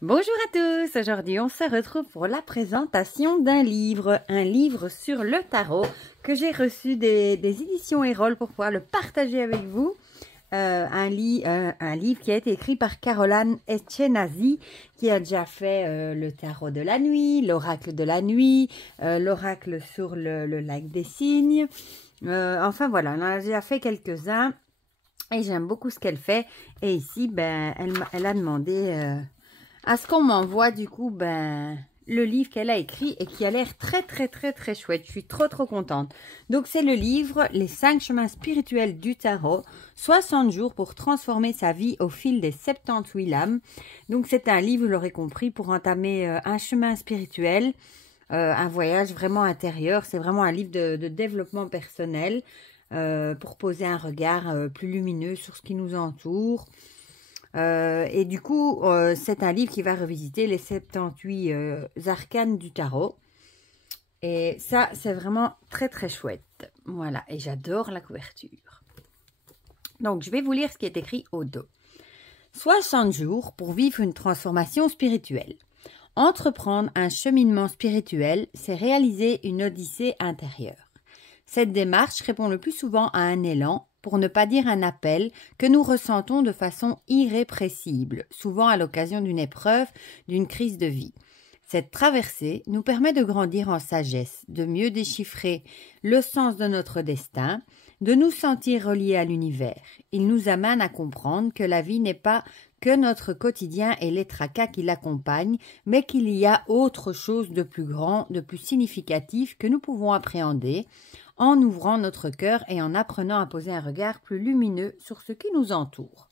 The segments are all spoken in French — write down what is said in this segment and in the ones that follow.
Bonjour à tous, aujourd'hui on se retrouve pour la présentation d'un livre sur le tarot que j'ai reçu des éditions Erol pour pouvoir le partager avec vous. Un livre qui a été écrit par Caroline Eskenazi qui a déjà fait le tarot de la nuit, l'oracle de la nuit, l'oracle sur le lac des cygnes. Enfin voilà, on a déjà fait quelques-uns et j'aime beaucoup ce qu'elle fait. Et ici, ben, elle a demandé à ce qu'on m'envoie du coup le livre qu'elle a écrit et qui a l'air très chouette. Je suis trop contente. Donc c'est le livre Les 5 chemins spirituels du tarot, 60 jours pour transformer sa vie au fil des 78 lames. Donc c'est un livre, vous l'aurez compris, pour entamer un chemin spirituel, un voyage vraiment intérieur. C'est vraiment un livre de développement personnel pour poser un regard plus lumineux sur ce qui nous entoure. Et du coup, c'est un livre qui va revisiter les 78 arcanes du tarot. Et ça, c'est vraiment très chouette. Voilà, et j'adore la couverture. Donc, je vais vous lire ce qui est écrit au dos. 60 jours pour vivre une transformation spirituelle. Entreprendre un cheminement spirituel, c'est réaliser une odyssée intérieure. Cette démarche répond le plus souvent à un élan, pour ne pas dire un appel, que nous ressentons de façon irrépressible, souvent à l'occasion d'une épreuve, d'une crise de vie. Cette traversée nous permet de grandir en sagesse, de mieux déchiffrer le sens de notre destin, de nous sentir reliés à l'univers. Il nous amène à comprendre que la vie n'est pas que notre quotidien et les tracas qui l'accompagnent, mais qu'il y a autre chose de plus grand, de plus significatif que nous pouvons appréhender, en ouvrant notre cœur et en apprenant à poser un regard plus lumineux sur ce qui nous entoure.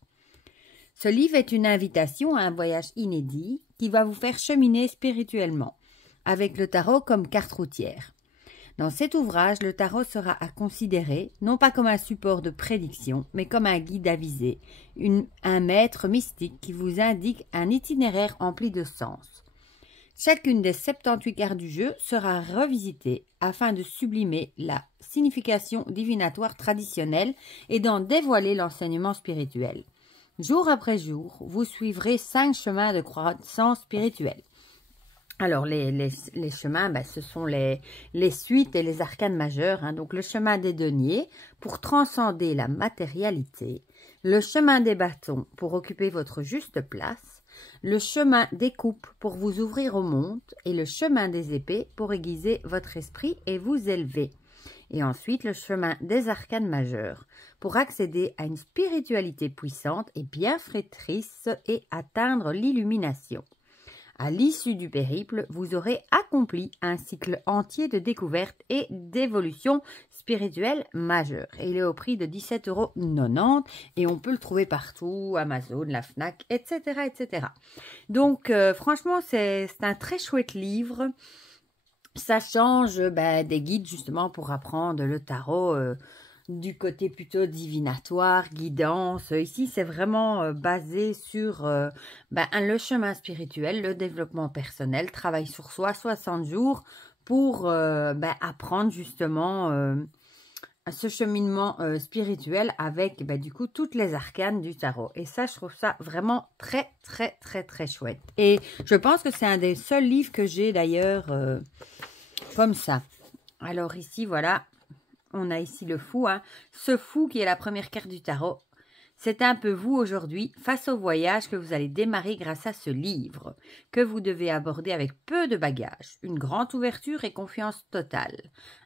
Ce livre est une invitation à un voyage inédit qui va vous faire cheminer spirituellement, avec le tarot comme carte routière. Dans cet ouvrage, le tarot sera à considérer, non pas comme un support de prédiction, mais comme un guide avisé, un maître mystique qui vous indique un itinéraire empli de sens. Chacune des 78 cartes du jeu sera revisitée afin de sublimer la signification divinatoire traditionnelle et d'en dévoiler l'enseignement spirituel. Jour après jour, vous suivrez 5 chemins de croissance spirituelle. Alors, les chemins, ce sont les suites et les arcanes majeures. Donc, le chemin des deniers pour transcender la matérialité, le chemin des bâtons pour occuper votre juste place, le chemin des coupes pour vous ouvrir au monde et le chemin des épées pour aiguiser votre esprit et vous élever. Et ensuite, le chemin des arcanes majeures pour accéder à une spiritualité puissante et bienfaitrice et atteindre l'illumination. À l'issue du périple, vous aurez accompli un cycle entier de découverte et d'évolution spirituelle majeure. Et il est au prix de 17,90 € et on peut le trouver partout, Amazon, la Fnac, etc. Donc, franchement, c'est un très chouette livre. Ça change des guides justement pour apprendre le tarot du côté plutôt divinatoire, guidance. Ici, c'est vraiment basé sur le chemin spirituel, le développement personnel, travail sur soi, 60 jours pour apprendre justement ce cheminement spirituel avec du coup toutes les arcanes du tarot. Et ça, je trouve ça vraiment très chouette. Et je pense que c'est un des seuls livres que j'ai d'ailleurs comme ça. Alors ici, voilà. On a ici le fou, ce fou qui est la première carte du tarot. C'est un peu vous aujourd'hui, face au voyage que vous allez démarrer grâce à ce livre, que vous devez aborder avec peu de bagages, une grande ouverture et confiance totale.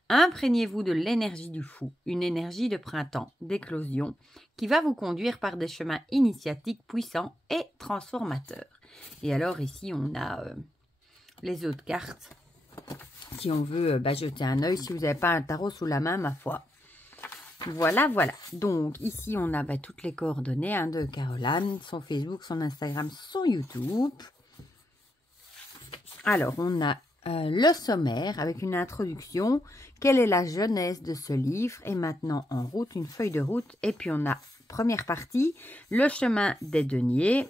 Imprégnez-vous de l'énergie du fou, une énergie de printemps, d'éclosion, qui va vous conduire par des chemins initiatiques puissants et transformateurs. Et alors ici, on a les autres cartes. Si on veut jeter un œil, si vous n'avez pas un tarot sous la main, ma foi. Voilà. Donc, ici, on a toutes les coordonnées de Caroline, son Facebook, son Instagram, son YouTube. Alors, on a le sommaire avec une introduction. Quelle est la jeunesse de ce livre? Et maintenant, en route, une feuille de route. Et puis, on a, première partie, le chemin des deniers.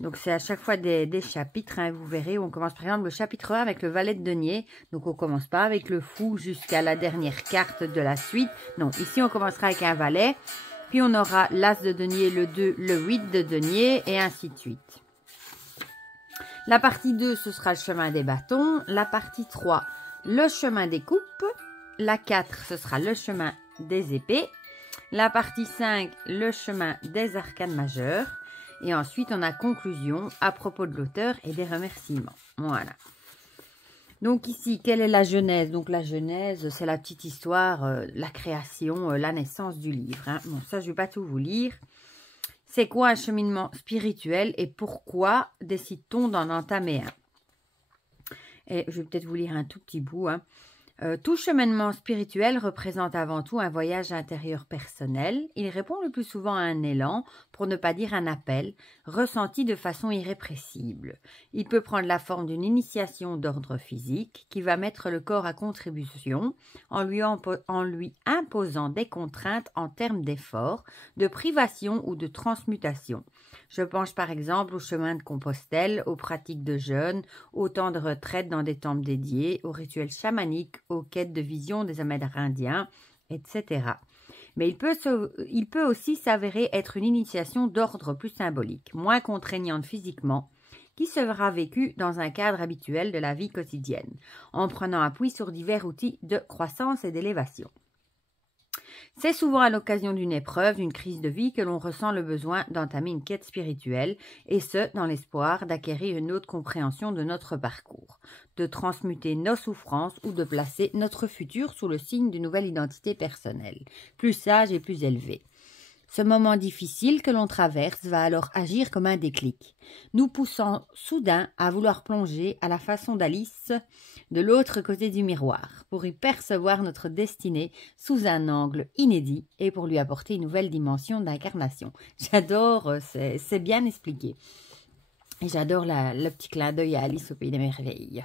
Donc, c'est à chaque fois des chapitres, vous verrez. On commence par exemple le chapitre 1 avec le valet de denier. Donc, on commence pas avec le fou jusqu'à la dernière carte de la suite. Non, ici, on commencera avec un valet. Puis, on aura l'as de denier, le 2, le 8 de denier et ainsi de suite. La partie 2, ce sera le chemin des bâtons. La partie 3, le chemin des coupes. La 4, ce sera le chemin des épées. La partie 5, le chemin des arcanes majeures. Et ensuite, on a conclusion à propos de l'auteur et des remerciements. Voilà. Donc ici, quelle est la genèse? Donc la genèse, c'est la petite histoire, la création, la naissance du livre. Hein. Bon, ça, je ne vais pas tout vous lire. C'est quoi un cheminement spirituel et pourquoi décide-t-on d'en entamer un? Et je vais peut-être vous lire un tout petit bout. Hein. Tout cheminement spirituel représente avant tout un voyage intérieur personnel. Il répond le plus souvent à un élan, pour ne pas dire un appel, ressenti de façon irrépressible. Il peut prendre la forme d'une initiation d'ordre physique qui va mettre le corps à contribution en lui imposant des contraintes en termes d'effort, de privation ou de transmutation. Je pense par exemple au chemin de Compostelle, aux pratiques de jeûne, aux temps de retraite dans des temples dédiés, aux rituels chamaniques, aux quêtes de vision des Amérindiens, etc. Mais il peut aussi s'avérer être une initiation d'ordre plus symbolique, moins contraignante physiquement, qui sera vécue dans un cadre habituel de la vie quotidienne, en prenant appui sur divers outils de croissance et d'élévation. C'est souvent à l'occasion d'une épreuve, d'une crise de vie que l'on ressent le besoin d'entamer une quête spirituelle, et ce, dans l'espoir d'acquérir une autre compréhension de notre parcours, de transmuter nos souffrances ou de placer notre futur sous le signe d'une nouvelle identité personnelle, plus sage et plus élevée. Ce moment difficile que l'on traverse va alors agir comme un déclic, nous poussant soudain à vouloir plonger à la façon d'Alice de l'autre côté du miroir, pour y percevoir notre destinée sous un angle inédit et pour lui apporter une nouvelle dimension d'incarnation. J'adore, c'est bien expliqué. Et j'adore le petit clin d'œil à Alice au Pays des Merveilles.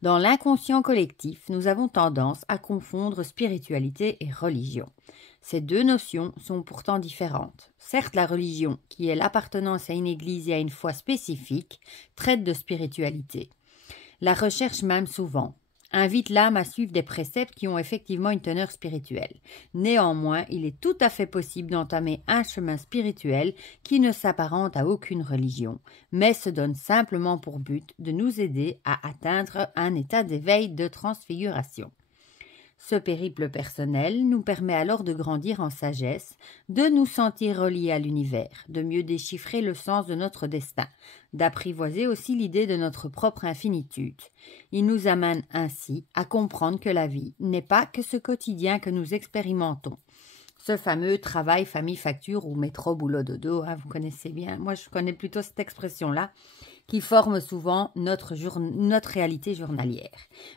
Dans l'inconscient collectif, nous avons tendance à confondre spiritualité et religion. Ces deux notions sont pourtant différentes. Certes, la religion, qui est l'appartenance à une église et à une foi spécifique, traite de spiritualité. La recherche même souvent invite l'âme à suivre des préceptes qui ont effectivement une teneur spirituelle. Néanmoins, il est tout à fait possible d'entamer un chemin spirituel qui ne s'apparente à aucune religion, mais se donne simplement pour but de nous aider à atteindre un état d'éveil de transfiguration. Ce périple personnel nous permet alors de grandir en sagesse, de nous sentir reliés à l'univers, de mieux déchiffrer le sens de notre destin, d'apprivoiser aussi l'idée de notre propre infinitude. Il nous amène ainsi à comprendre que la vie n'est pas que ce quotidien que nous expérimentons. Ce fameux travail, famille, facture ou métro, boulot, dodo, hein, vous connaissez bien. Moi, je connais plutôt cette expression-là, qui forme souvent notre réalité journalière.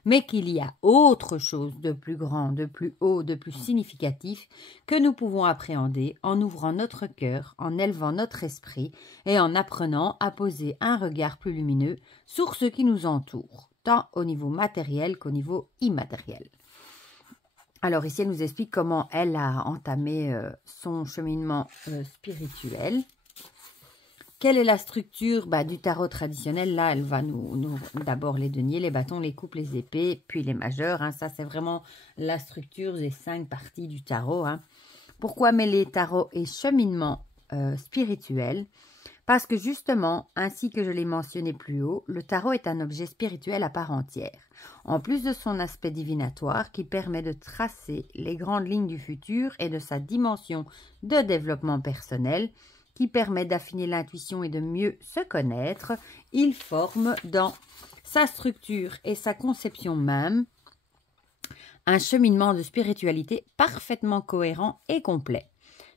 Mais qu'il y a autre chose de plus grand, de plus haut, de plus significatif que nous pouvons appréhender en ouvrant notre cœur, en élevant notre esprit et en apprenant à poser un regard plus lumineux sur ce qui nous entoure, tant au niveau matériel qu'au niveau immatériel. Alors ici, elle nous explique comment elle a entamé son cheminement spirituel. Quelle est la structure du tarot traditionnel? Là, elle va nous d'abord les deniers, les bâtons, les coupes, les épées, puis les majeurs. Hein. Ça, c'est vraiment la structure des 5 parties du tarot. Hein. Pourquoi mêler tarot et cheminement spirituel? Parce que justement, ainsi que je l'ai mentionné plus haut, le tarot est un objet spirituel à part entière. En plus de son aspect divinatoire qui permet de tracer les grandes lignes du futur et de sa dimension de développement personnel, qui permet d'affiner l'intuition et de mieux se connaître, il forme dans sa structure et sa conception même un cheminement de spiritualité parfaitement cohérent et complet.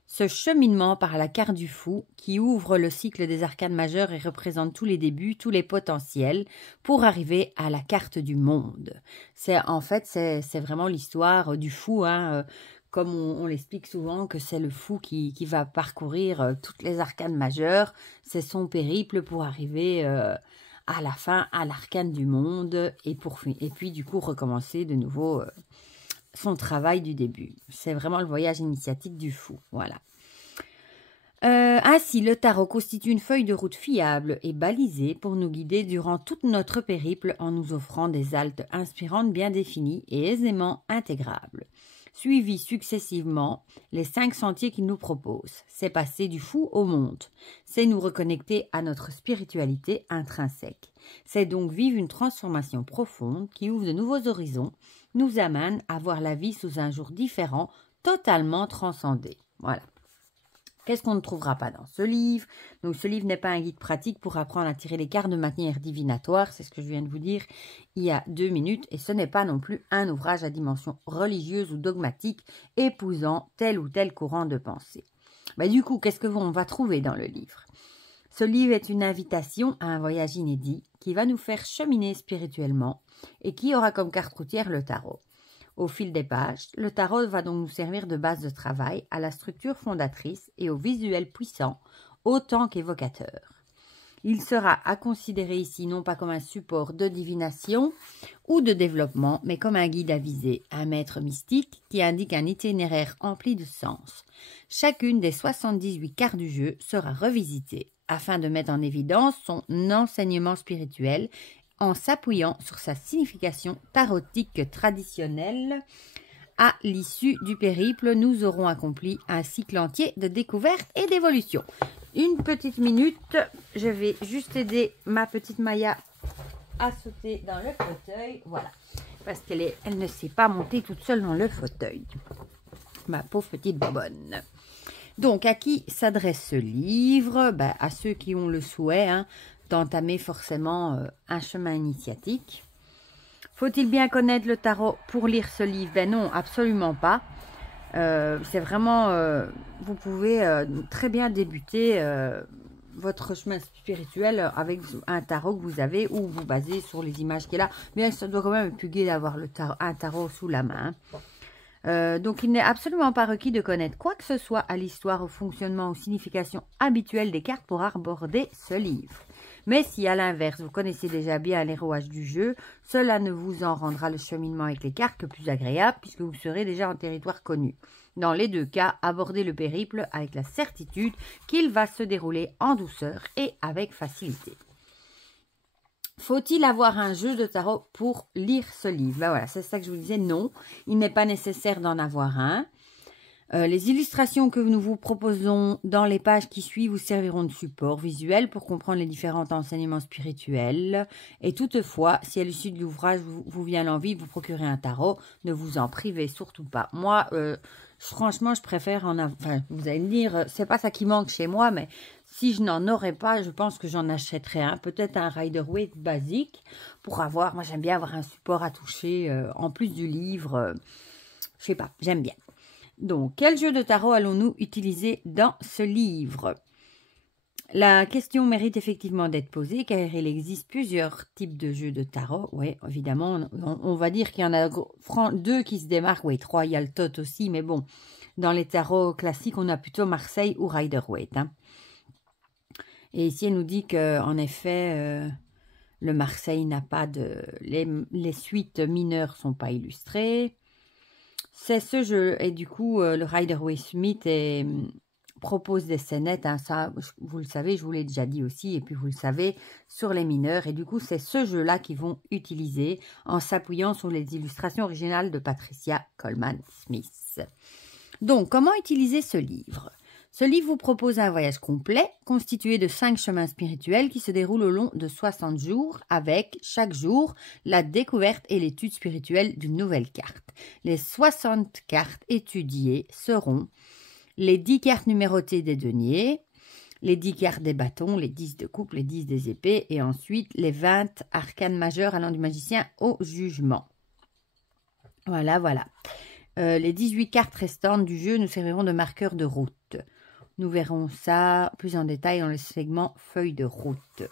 Ce cheminement par la carte du fou qui ouvre le cycle des arcanes majeures et représente tous les débuts, tous les potentiels pour arriver à la carte du monde. C'est vraiment l'histoire du fou, hein, comme on l'explique souvent que c'est le fou qui va parcourir toutes les arcanes majeures. C'est son périple pour arriver à la fin à l'arcane du monde et puis du coup recommencer de nouveau son travail du début. C'est vraiment le voyage initiatique du fou, voilà. Ainsi, le tarot constitue une feuille de route fiable et balisée pour nous guider durant tout notre périple en nous offrant des haltes inspirantes bien définies et aisément intégrables. suivi successivement les 5 sentiers qu'il nous propose. C'est passer du fou au monde. C'est nous reconnecter à notre spiritualité intrinsèque. C'est donc vivre une transformation profonde qui ouvre de nouveaux horizons, nous amène à voir la vie sous un jour différent, totalement transcendé. Voilà. Qu'est-ce qu'on ne trouvera pas dans ce livre? Donc, ce livre n'est pas un guide pratique pour apprendre à tirer les cartes de manière divinatoire. C'est ce que je viens de vous dire il y a 2 minutes. Et ce n'est pas non plus un ouvrage à dimension religieuse ou dogmatique épousant tel ou tel courant de pensée. Du coup, qu'est-ce qu'on va trouver dans le livre? Ce livre est une invitation à un voyage inédit qui va nous faire cheminer spirituellement et qui aura comme carte routière le tarot. Au fil des pages, le tarot va donc nous servir de base de travail à la structure fondatrice et au visuel puissant, autant qu'évocateur. Il sera à considérer ici non pas comme un support de divination ou de développement, mais comme un guide avisé, un maître mystique qui indique un itinéraire empli de sens. Chacune des 78 cartes du jeu sera revisitée afin de mettre en évidence son enseignement spirituel en s'appuyant sur sa signification tarotique traditionnelle. À l'issue du périple, nous aurons accompli un cycle entier de découverte et d'évolution. Une petite minute, je vais juste aider ma petite Maya à sauter dans le fauteuil. Voilà, parce qu'elle ne s'est pas montée toute seule dans le fauteuil. Ma pauvre petite bobonne. Donc, à qui s'adresse ce livre? À ceux qui ont le souhait d'entamer forcément un chemin initiatique. Faut-il bien connaître le tarot pour lire ce livre? Non, absolument pas. C'est vraiment, vous pouvez très bien débuter votre chemin spirituel avec un tarot que vous avez ou vous basez sur les images qu'il y a là. Mais ça doit quand même être plus gai d'avoir un tarot sous la main. Donc, il n'est absolument pas requis de connaître quoi que ce soit à l'histoire, au fonctionnement, aux significations habituelles des cartes pour aborder ce livre. Mais si à l'inverse, vous connaissez déjà bien les rouages du jeu, cela ne vous en rendra le cheminement avec les cartes que plus agréable puisque vous serez déjà en territoire connu. Dans les 2 cas, abordez le périple avec la certitude qu'il va se dérouler en douceur et avec facilité. Faut-il avoir un jeu de tarot pour lire ce livre? Voilà, c'est ça que je vous disais, non, il n'est pas nécessaire d'en avoir un. Les illustrations que nous vous proposons dans les pages qui suivent vous serviront de support visuel pour comprendre les différents enseignements spirituels. Et toutefois, si à l'issue de l'ouvrage vous vient l'envie de vous procurer un tarot, ne vous en privez surtout pas. Moi, franchement, je préfère en avoir... Enfin, vous allez me dire, c'est pas ça qui manque chez moi, mais si je n'en aurais pas, je pense que j'en achèterais un. Peut-être un Rider-Waite basique pour avoir... Moi, j'aime bien avoir un support à toucher en plus du livre. Je sais pas, j'aime bien. Donc, quel jeu de tarot allons-nous utiliser dans ce livre? La question mérite effectivement d'être posée car il existe plusieurs types de jeux de tarot. Oui, évidemment, on va dire qu'il y en a 2 qui se démarquent. Oui, 3, il y a le Tot aussi, mais bon, dans les tarots classiques, on a plutôt Marseille ou Rider-Waite. Et ici, elle nous dit qu'en effet, le Marseille n'a pas de... Les suites mineures ne sont pas illustrées. C'est ce jeu, et du coup, le Rider-Waite-Smith propose des scénettes, ça, vous le savez, je vous l'ai déjà dit aussi, et puis vous le savez, sur les mineurs, et du coup, c'est ce jeu-là qu'ils vont utiliser en s'appuyant sur les illustrations originales de Patricia Coleman Smith. Donc, comment utiliser ce livre? Ce livre vous propose un voyage complet constitué de 5 chemins spirituels qui se déroulent au long de 60 jours avec, chaque jour, la découverte et l'étude spirituelle d'une nouvelle carte. Les 60 cartes étudiées seront les 10 cartes numérotées des deniers, les 10 cartes des bâtons, les 10 de coupe, les 10 des épées et ensuite les 20 arcanes majeurs allant du magicien au jugement. Voilà. Les 18 cartes restantes du jeu nous serviront de marqueurs de route. Nous verrons ça plus en détail dans le segment feuille de route.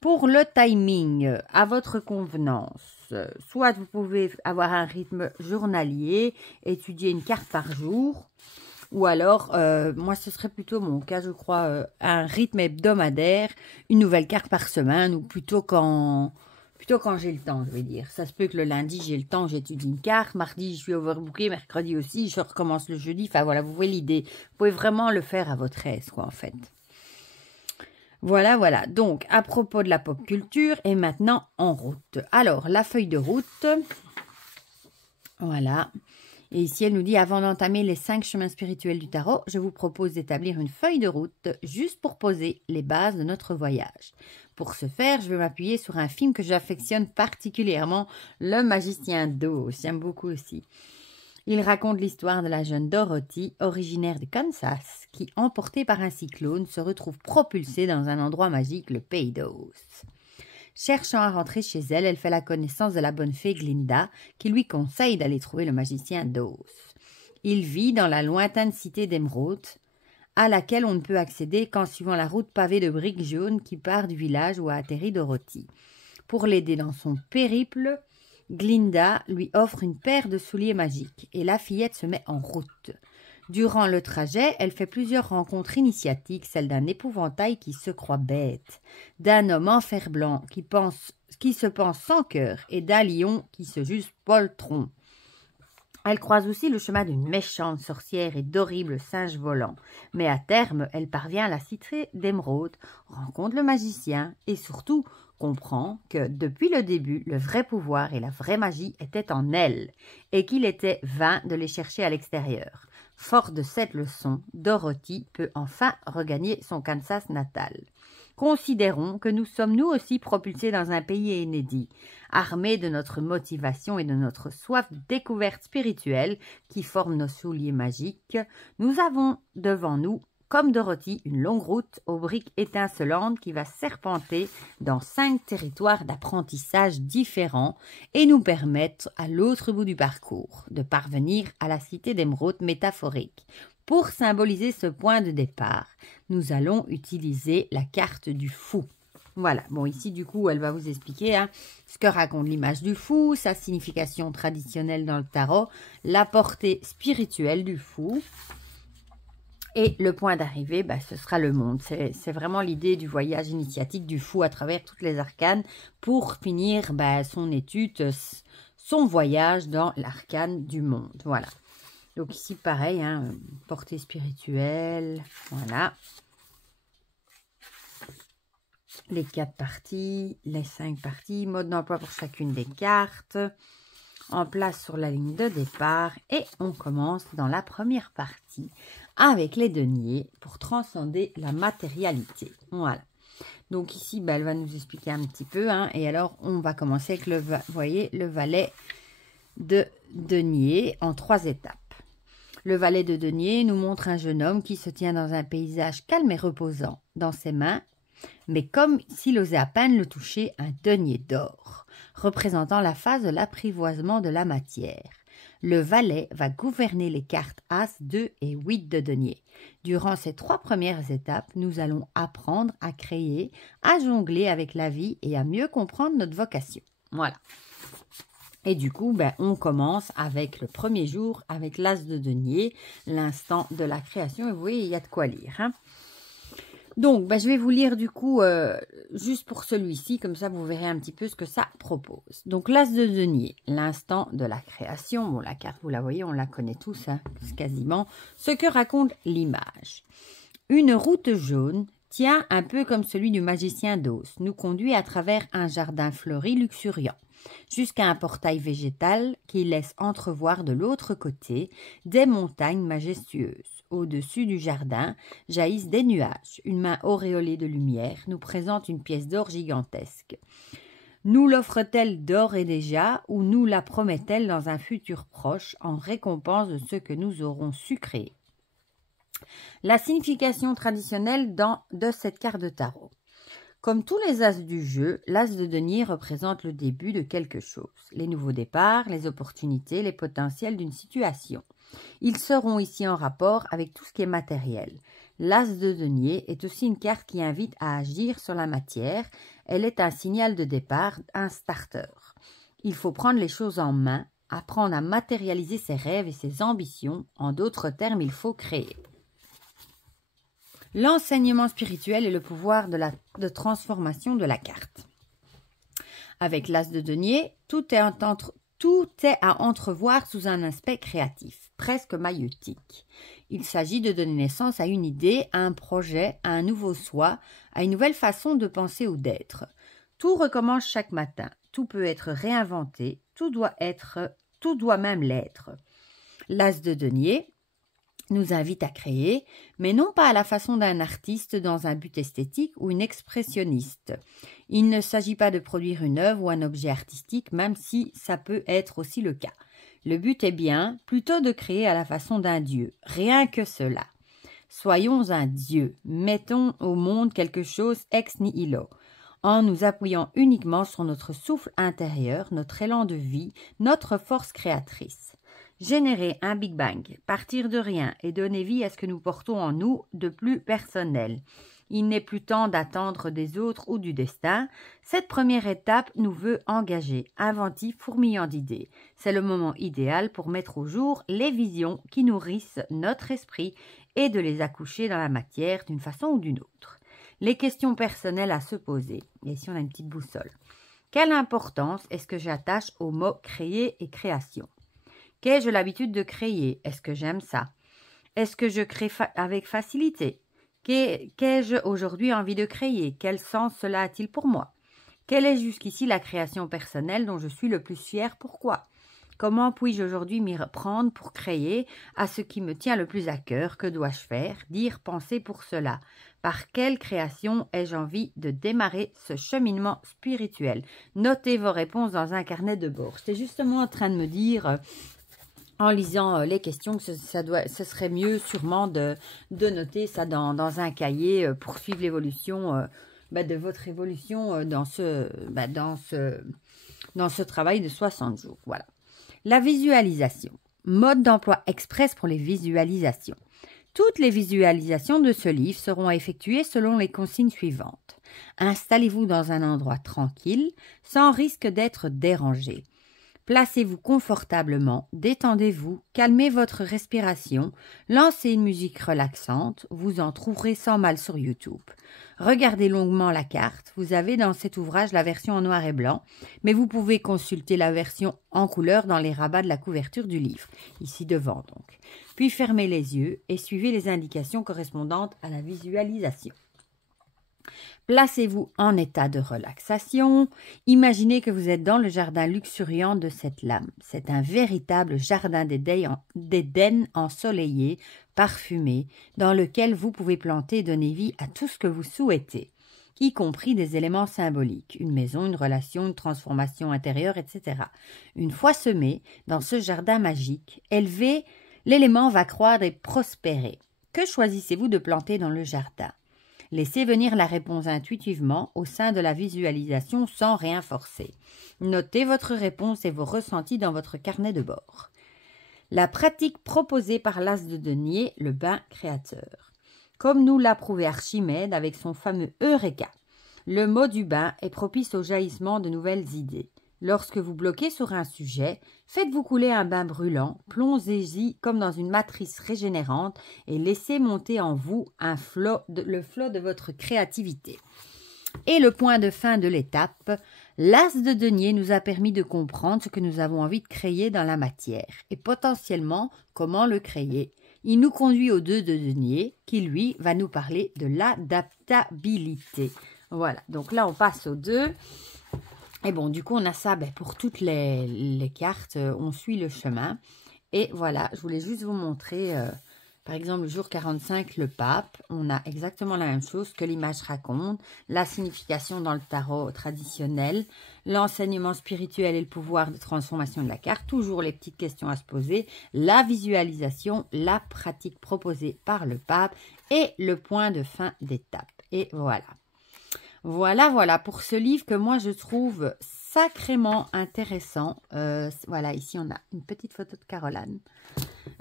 Pour le timing, à votre convenance, soit vous pouvez avoir un rythme journalier, étudier une carte par jour, ou alors, moi ce serait plutôt mon cas, je crois, un rythme hebdomadaire, une nouvelle carte par semaine, ou plutôt quand j'ai le temps, je vais dire. Ça se peut que le lundi, j'ai le temps, j'étudie une carte. Mardi, je suis overbookée. Mercredi aussi, je recommence le jeudi. Enfin, voilà, vous voyez l'idée. Vous pouvez vraiment le faire à votre aise, quoi, en fait. Voilà. Donc, à propos de la pop culture, et maintenant, en route. Alors, la feuille de route. Voilà. Et ici, elle nous dit, avant d'entamer les 5 chemins spirituels du tarot, je vous propose d'établir une feuille de route juste pour poser les bases de notre voyage. Pour ce faire, je vais m'appuyer sur un film que j'affectionne particulièrement, Le Magicien d'Oz. J'aime beaucoup aussi. Il raconte l'histoire de la jeune Dorothy, originaire de Kansas, qui, emportée par un cyclone, se retrouve propulsée dans un endroit magique, le Pays d'Oz. Cherchant à rentrer chez elle, elle fait la connaissance de la bonne fée Glinda, qui lui conseille d'aller trouver le magicien d'Oz. Il vit dans la lointaine cité d'Émeraude, à laquelle on ne peut accéder qu'en suivant la route pavée de briques jaunes qui part du village où a atterri Dorothy. Pour l'aider dans son périple, Glinda lui offre une paire de souliers magiques et la fillette se met en route. Durant le trajet, elle fait plusieurs rencontres initiatiques, celle d'un épouvantail qui se croit bête, d'un homme en fer blanc qui se pense sans cœur et d'un lion qui se juge poltron. Elle croise aussi le chemin d'une méchante sorcière et d'horribles singes volants. Mais à terme, elle parvient à la cité d'Émeraude, rencontre le magicien et surtout comprend que depuis le début, le vrai pouvoir et la vraie magie étaient en elle et qu'il était vain de les chercher à l'extérieur. Fort de cette leçon, Dorothy peut enfin regagner son Kansas natal. Considérons que nous sommes nous aussi propulsés dans un pays inédit, armés de notre motivation et de notre soif de découverte spirituelle qui forment nos souliers magiques. Nous avons devant nous, comme Dorothy, une longue route aux briques étincelantes qui va serpenter dans 5 territoires d'apprentissage différents et nous permettre, à l'autre bout du parcours, de parvenir à la cité d'Émeraude métaphorique. Pour symboliser ce point de départ, nous allons utiliser la carte du fou. Voilà, bon ici du coup elle va vous expliquer ce que raconte l'image du fou, sa signification traditionnelle dans le tarot, la portée spirituelle du fou. Et le point d'arrivée, ce sera le monde. C'est vraiment l'idée du voyage initiatique du fou à travers toutes les arcanes pour finir son étude, son voyage dans l'arcane du monde. Voilà. Donc ici, pareil, portée spirituelle, voilà. Les 4 parties, les 5 parties, mode d'emploi pour chacune des cartes, en place sur la ligne de départ. Et on commence dans la première partie avec les deniers pour transcender la matérialité. Voilà. Donc ici, elle va nous expliquer un petit peu. Et alors, on va commencer avec le valet de denier en 3 étapes. Le valet de denier nous montre un jeune homme qui se tient dans un paysage calme et reposant. Dans ses mains, mais comme s'il osait à peine le toucher, un denier d'or, représentant la phase de l'apprivoisement de la matière. Le valet va gouverner les cartes As, 2 et 8 de denier. Durant ces 3 premières étapes, nous allons apprendre à créer, à jongler avec la vie et à mieux comprendre notre vocation. Voilà. Et du coup, on commence avec le premier jour, avec l'As de denier, l'instant de la création. Et vous voyez, il y a de quoi lire. Donc, je vais vous lire du coup, juste pour celui-ci, comme ça vous verrez un petit peu ce que ça propose. Donc, l'As de denier, l'instant de la création. Bon, la carte, vous la voyez, on la connaît tous, quasiment. Ce que raconte l'image. Une route jaune tient un peu comme celui du magicien d'Oz, nous conduit à travers un jardin fleuri luxuriant, jusqu'à un portail végétal qui laisse entrevoir de l'autre côté des montagnes majestueuses. Au-dessus du jardin jaillissent des nuages. Une main auréolée de lumière nous présente une pièce d'or gigantesque. Nous l'offre-t-elle d'or et déjà, ou nous la promet-elle dans un futur proche en récompense de ce que nous aurons su créer? La signification traditionnelle de cette carte de tarot. Comme tous les as du jeu, l'as de denier représente le début de quelque chose, les nouveaux départs, les opportunités, les potentiels d'une situation. Ils seront ici en rapport avec tout ce qui est matériel. L'as de denier est aussi une carte qui invite à agir sur la matière. Elle est un signal de départ, un starter. Il faut prendre les choses en main, apprendre à matérialiser ses rêves et ses ambitions. En d'autres termes, il faut créer. L'enseignement spirituel et le pouvoir de transformation de la carte. Avec l'as de denier, tout est à entrevoir sous un aspect créatif, presque maïeutique. Il s'agit de donner naissance à une idée, à un projet, à un nouveau soi, à une nouvelle façon de penser ou d'être. Tout recommence chaque matin, tout peut être réinventé, tout doit même l'être. L'as de denier nous invite à créer, mais non pas à la façon d'un artiste dans un but esthétique ou une expressionniste. Il ne s'agit pas de produire une œuvre ou un objet artistique, même si ça peut être aussi le cas. Le but est bien plutôt de créer à la façon d'un dieu, rien que cela. Soyons un dieu, mettons au monde quelque chose ex nihilo, en nous appuyant uniquement sur notre souffle intérieur, notre élan de vie, notre force créatrice. Générer un Big Bang, partir de rien et donner vie à ce que nous portons en nous de plus personnel. Il n'est plus temps d'attendre des autres ou du destin. Cette première étape nous veut engagés, inventifs, fourmillant d'idées. C'est le moment idéal pour mettre au jour les visions qui nourrissent notre esprit et de les accoucher dans la matière d'une façon ou d'une autre. Les questions personnelles à se poser. Et ici, on a une petite boussole. Quelle importance est-ce que j'attache aux mots créer et création? Qu'ai-je l'habitude de créer? Est-ce que j'aime ça? Est-ce que je crée avec facilité? Qu'ai-je aujourd'hui envie de créer? Quel sens cela a-t-il pour moi? Quelle est jusqu'ici la création personnelle dont je suis le plus fier? Pourquoi? Comment puis-je aujourd'hui m'y reprendre pour créer à ce qui me tient le plus à cœur? Que dois-je faire, dire, penser pour cela? Par quelle création ai-je envie de démarrer ce cheminement spirituel? Notez vos réponses dans un carnet de bord. J'étais justement en train de me dire... en lisant les questions, ce serait mieux sûrement de noter ça dans un cahier pour suivre l'évolution de votre évolution dans ce travail de 60 jours. Voilà. La visualisation. Mode d'emploi express pour les visualisations. Toutes les visualisations de ce livre seront effectuées selon les consignes suivantes. Installez-vous dans un endroit tranquille, sans risque d'être dérangé. Placez-vous confortablement, détendez-vous, calmez votre respiration, lancez une musique relaxante, vous en trouverez sans mal sur YouTube. Regardez longuement la carte, vous avez dans cet ouvrage la version en noir et blanc, mais vous pouvez consulter la version en couleur dans les rabats de la couverture du livre, ici devant donc. Puis fermez les yeux et suivez les indications correspondantes à la visualisation. Placez-vous en état de relaxation. Imaginez que vous êtes dans le jardin luxuriant de cette lame. C'est un véritable jardin d'Éden ensoleillé, parfumé, dans lequel vous pouvez planter et donner vie à tout ce que vous souhaitez, y compris des éléments symboliques, une maison, une relation, une transformation intérieure, etc. Une fois semé dans ce jardin magique, élevé, l'élément va croître et prospérer. Que choisissez-vous de planter dans le jardin? Laissez venir la réponse intuitivement au sein de la visualisation sans rien forcer. Notez votre réponse et vos ressentis dans votre carnet de bord. La pratique proposée par l'as de denier, le bain créateur. Comme nous l'a prouvé Archimède avec son fameux Eureka, le mot du bain est propice au jaillissement de nouvelles idées. Lorsque vous bloquez sur un sujet, faites-vous couler un bain brûlant, plongez-y comme dans une matrice régénérante et laissez monter en vous le flot de votre créativité. Et le point de fin de l'étape, l'as de denier nous a permis de comprendre ce que nous avons envie de créer dans la matière et potentiellement comment le créer. Il nous conduit au 2 de denier qui, lui, va nous parler de l'adaptabilité. Voilà, donc là on passe au 2. Et bon, du coup, on a ça pour toutes les cartes. On suit le chemin. Et voilà, je voulais juste vous montrer, par exemple, le jour 45, le pape. On a exactement la même chose que l'image raconte. La signification dans le tarot traditionnel. L'enseignement spirituel et le pouvoir de transformation de la carte. Toujours les petites questions à se poser. La visualisation, la pratique proposée par le pape. Et le point de fin d'étape. Et voilà. Voilà pour ce livre que moi je trouve sacrément intéressant. Voilà, ici on a une petite photo de Caroline.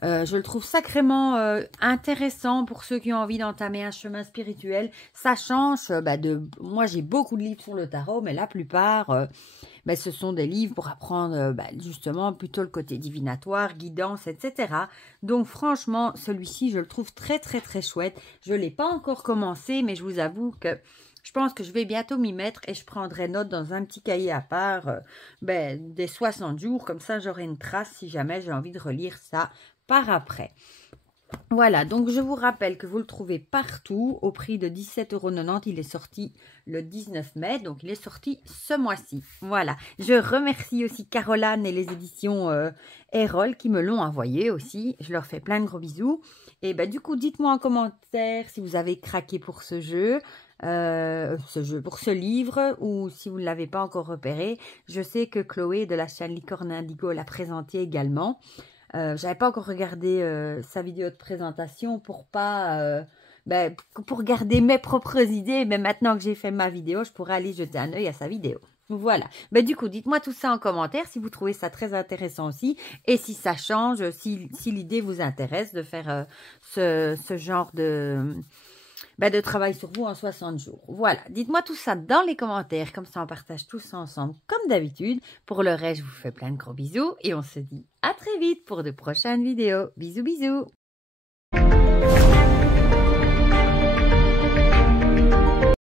Je le trouve sacrément intéressant pour ceux qui ont envie d'entamer un chemin spirituel. Ça change moi j'ai beaucoup de livres sur le tarot, mais la plupart ce sont des livres pour apprendre justement plutôt le côté divinatoire, guidance, etc. Donc franchement, celui-ci je le trouve très chouette. Je ne l'ai pas encore commencé, mais je vous avoue que je pense que je vais bientôt m'y mettre et je prendrai note dans un petit cahier à part des 60 jours. Comme ça, j'aurai une trace si jamais j'ai envie de relire ça par après. Voilà, donc je vous rappelle que vous le trouvez partout au prix de 17,90 €. Il est sorti le 19 mai, donc il est sorti ce mois-ci. Voilà, je remercie aussi Caroline et les éditions Erol qui me l'ont envoyé aussi. Je leur fais plein de gros bisous. Et bah, du coup, dites-moi en commentaire si vous avez craqué pour ce jeu, pour ce livre, ou si vous ne l'avez pas encore repéré. Je sais que Chloé de la chaîne Licorne Indigo l'a présenté également. J'avais pas encore regardé sa vidéo de présentation pour pas pour garder mes propres idées, mais maintenant que j'ai fait ma vidéo, je pourrais aller jeter un œil à sa vidéo. Voilà. Du coup, dites-moi tout ça en commentaire si vous trouvez ça très intéressant aussi et si ça change, si l'idée vous intéresse de faire ce genre de travail sur vous en 60 jours. Voilà, dites-moi tout ça dans les commentaires, comme ça on partage tout ça ensemble comme d'habitude. Pour le reste, je vous fais plein de gros bisous et on se dit à très vite pour de prochaines vidéos. Bisous, bisous.